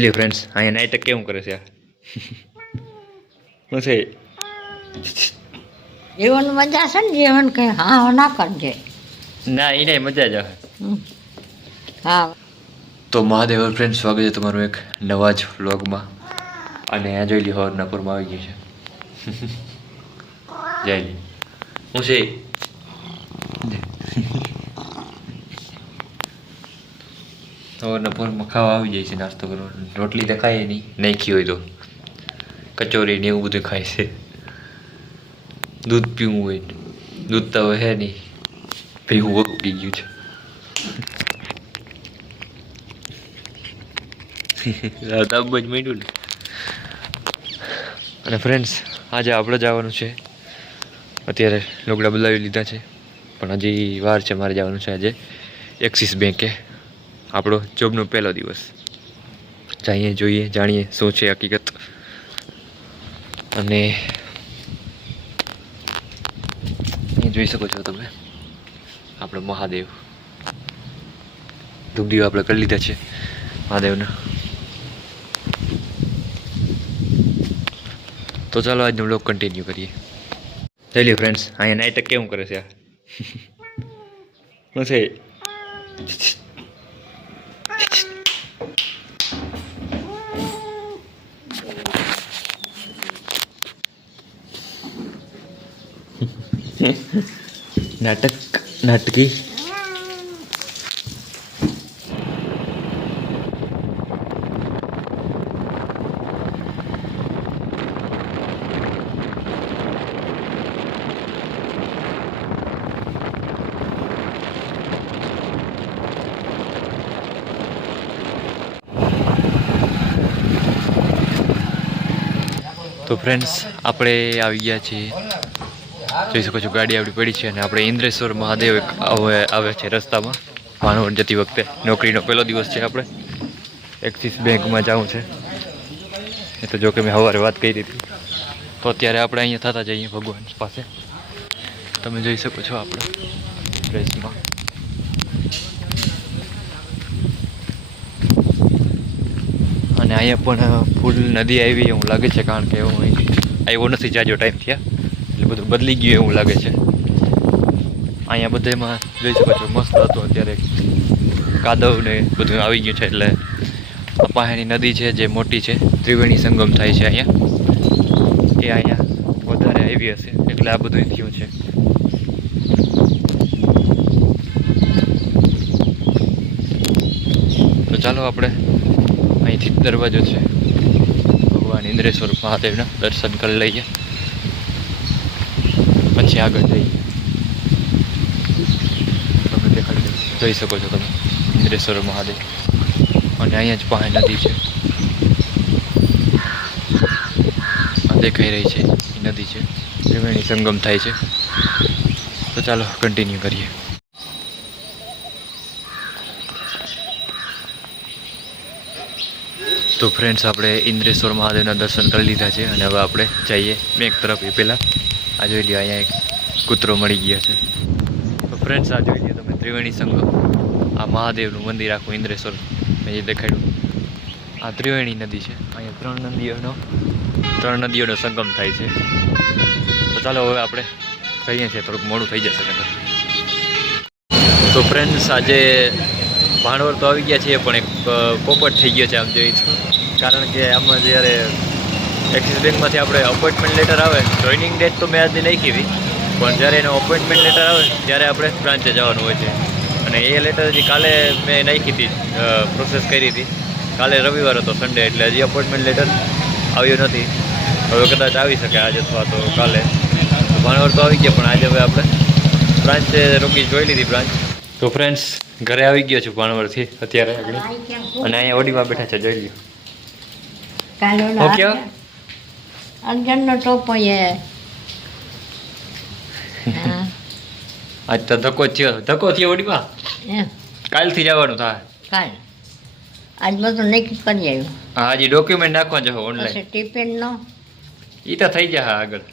જોઈ ફ્રેન્ડ્સ અહીંયા નાટક કેવું કરે છે? શું છે? જીવન મજા છે ને જીવન કે હા ના કરજે. ના એને મજા જ આવે. હા. તો મહાદેવ ફ્રેન્ડ સ્વાગત છે તમારું એક નવા જ વ્લોગમાં અને આ જોઈ લ્યો હવારના પૂરમાં આવી ગયું છે. જય લી હું છે? સવારના પૂરમાં ખાવા આવી જાય છે નાસ્તો કરવા રોટલી તો ખાય નહીં નાખી હોય તો. કચોરી ને એવું બધું ખાય છે. દૂધ પીવું હોય દૂધ તો હવે હે નહીં. પીવું ઉગી ગયું છે. તબ જ મીઠું અને ફ્રેન્ડ્સ આજે આપણે જવાનું છે. અત્યારે લુગડા બદલાવી લીધા છે. પણ હજી વાર છે મારે જવાનું છે આજે. એક્સિસ બેંકે. આપણો જોબનો પહેલો દિવસ. જઈએ, જોઈએ, જાણીએ શું છે હકીકત. અને અહીં જોઈ શકો છો તમે, આપણો મહાદેવ. ધૂપદીઓ આપણે કરી લીધા છે મહાદેવના. તો ચાલો આજનો બ્લોગ કન્ટિન્યુ કરીએ. જઈ લ્યો ફ્રેન્ડ્સ અહીંયા નાઇટક કેવું કરે છે આ? શું છે? નાટક નાટકી તો ફ્રેન્ડ્સ આપણે આવી ગયા છીએ. જોઈ શકો છો, ગાડી આપણી પડી છે અને આપણે ઇન્દ્રેશ્વર મહાદેવ આવે છે રસ્તામાં. ભાણવડ જતી વખતે નોકરીનો પહેલો દિવસ છે આપણે. એક્સિસ બેંકમાં જવું છે. એ તો જો કે મેં સવારે વાત કરી હતી. તો અત્યારે આપણે અહીંયા થતા જઈએ ભગવાન પાસે. તમે જોઈ શકો છો આપણે. ડ્રેસમાં અને અહીંયા પણ ફૂલ નદી આવી એવું લાગે છે કારણ કે હું આવ્યો નથી જાજો ટાઈમ થયા. એટલે બધું બદલી ગયું એવું લાગે છે. અહીંયા બધામાં જોઈ શકો છો, મસ્ત હતું અત્યારે. કાદવ ને બધું આવી ગયું છે, એટલે અપાહેની નદી છે, જે મોટી છે, ત્રિવેણી સંગમ થાય છે અહીંયા. એ અહીંયા વધારે આવી હશે, એટલે આ બધું થયું છે. તો ચાલો આપણે અહીંથી દરવાજો છે. ભગવાન ઇન્દ્રેશ્વર મહાદેવના દર્શન કરી લઈએ. પછી આગળ જઈએ. તમે દેખાડી જોઈ શકો છો તમે, ઇન્દ્રેશ્વર મહાદેવ. અને અહીંયા જ પાસે નદી છે. દેખાઈ રહી છે. નદી છે. ત્રિવેણી સંગમ થાય છે. તો ચાલો કન્ટિન્યુ કરીએ. તો ફ્રેન્ડ્સ આપણે ઇન્દ્રેશ્વર મહાદેવના દર્શન કરી લીધા છે અને હવે આપણે જઈએ બેંક તરફ. એ પહેલાં આ જોઈ લ્યો, અહીંયા એક કૂતરો મળી ગયો છે. તો ફ્રેન્ડ્સ આ જોઈ લ્યો તમે ત્રિવેણી સંગમ આ મહાદેવનું મંદિર આખું ઇન્દ્રેશ્વર મેં જે દેખાડ્યું. આ ત્રિવેણી નદી છે. અહીંયા ત્રણ નદીઓનો ત્રણ નદીઓનો સંગમ થાય છે. તો ચાલો હવે આપણે જઈએ છીએ, થોડુંક મોડું થઈ જશે તો ફ્રેન્ડ્સ આજે ભાણવર તો આવી ગયા છીએ, પણ એક પોપટ થઈ ગયો છે, આમ જોઈએ કારણ કે આમાં જ્યારે એક્સિસ બેંકમાંથી આપણે અપોઇન્ટમેન્ટ લેટર આવે જોઈનિંગ ડેટ તો મેં આજની નહીં કીધી પણ જ્યારે એનો અપોઇન્ટમેન્ટ લેટર આવે, ત્યારે આપણે બ્રાન્ચે જવાનું હોય છે. અને એ લેટર હજી કાલે મેં નાખી હતી પ્રોસેસ કરી હતી. કાલે રવિવાર હતો સન્ડે એટલે હજી અપોઇન્ટમેન્ટ લેટર આવ્યું નથી. હવે કદાચ આવી શકે આજે અથવા તો કાલે. ભાણવર તો આવી ગયા, પણ આજે હવે આપણે બ્રાન્ચે રોકી જોઈ લીધી બ્રાન્ચ તો ફ્રેન્ડ્સ ઘરે આવી ગયો છું ભાણવરથી અત્યારે અને અહીંયા ઓડીમાં બેઠા છે, જોઈ લ્યો. હા તો ધક્કો થયો. ધક્કો થયો ઓડીમાં એમ. કાલથી જવાનું થાય. કાલ. આજ બધું નક્કી કરી આવ્યું. હા હજી ડોક્યુમેન્ટ નાખવા પછી ઓનલાઈન ટિફિનનો એ તો થઈ જશે આગળ.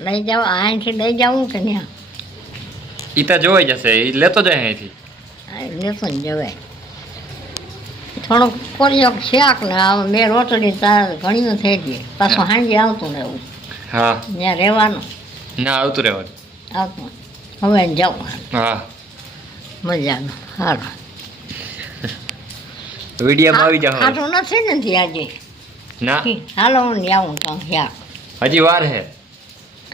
લઈ જાવ અહીંથી લઈ જવું કે ત્યાં એ તો જોવાઈ જશે. એ લેતો જાય અહીંથી. લેતો જ જવાય. થોડુંક કરીએ શાક ને બે રોટલી તાર ઘણીનું થઈ ગઈ પાછું હાંજી આવતું આવતું રહેવું હા. ત્યાં રહેવાનું. ના આવતું રહેવાનું. આવતું. હવે જાઉં હા. મજાનું. સારું વિડીયોમાં આવી જાઓ ખાટું નથી ને તી આજે? ના. હાલો હું આવું તો શાક. હજી વાર હે.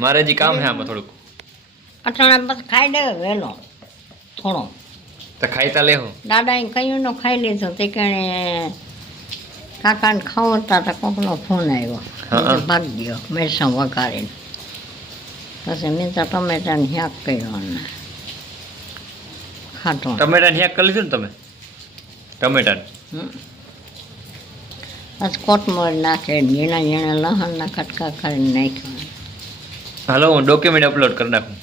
મારે હજી કામ હે આમાં થોડુંક. અટાણા બસ ખાઈ દે વહેલો. થોડો. તો ખાઈતા દાદા દાદાએ કયું નો ખાઈ લીધો. તે કણે કાકાને ખાવતા તો કોકનો ફોન આવ્યો. ભાગી ગયો મેરસા વઘારીને. પછી મેં તો ટમેટાને શાક કર્યો ને ખાટો ટમેટા ન્યાક કરી લીધું ને તમે? ટમેટા હમ. પછી કોટમર નાખે ઝીણા ઝીણા લસણના કટકા કરીને નાખ્યો. હાલો હું ડોક્યુમેન્ટ અપલોડ કરી નાખું.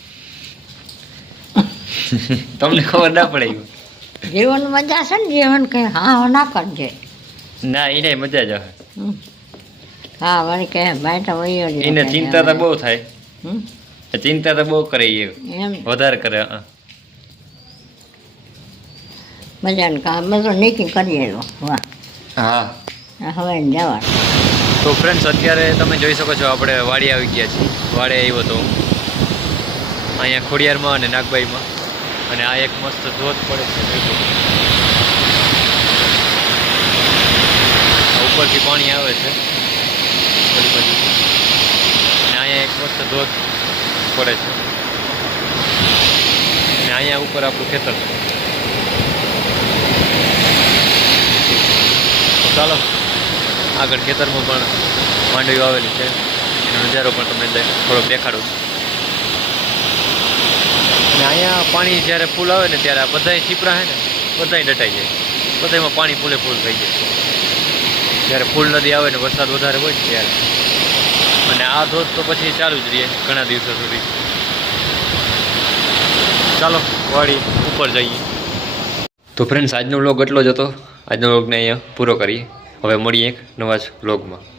તમને ખબર ના પડે એવું. જીવન મજા છે ને જીવન કે હા ના કરજે. ના એને મજા જ આવે. હા વળી કહે ભાઈ તો વયો એને ચિંતા તો બહુ થાય. ચિંતા તો બહુ કરે એ. વધારે કરે હા. ને કામ. તો નીકળી કરી આવ્યો વાહ. હા. હવે જવા તો ફ્રેન્ડ્સ અત્યારે તમે જોઈ શકો છો આપણે વાડી આવી ગયા છીએ. વાડે આવ્યો તો. અહીંયા ખોડિયારમાં અને નાગબાઈમાં. અને આ એક મસ્ત ધોધ પડે છે ઉપરથી પાણી આવે છે. ઓલી બાજુ અને અહીંયા એક મસ્ત ધોધ પડે છે. અને અહીંયા ઉપર આપણું ખેતર છે. ચાલો, આગળ ખેતરમાં પણ માંડવી આવેલી છે. એનો નજારો પણ તમને થોડોક દેખાડું અને અહીંયા પાણી જ્યારે ફૂલ આવે ને ત્યારે આ બધાય છીપરા છે ને, બધાય ડટાઈ જાય. બધામાં પાણી ફૂલે ફૂલ થઈ જાય. જ્યારે ફૂલ નદી આવે ને વરસાદ વધારે હોય ત્યારે. અને આ ધોધ તો પછી ચાલુ જ રહે ઘણા દિવસો સુધી. ચાલો, વાડી ઉપર જઈએ. તો ફ્રેન્ડ્સ આજનો વ્લોગ એટલો જ હતો. આજનો વ્લોગને અહીંયા પૂરો કરીએ. હવે મળીએ એક નવા જ વ્લોગમાં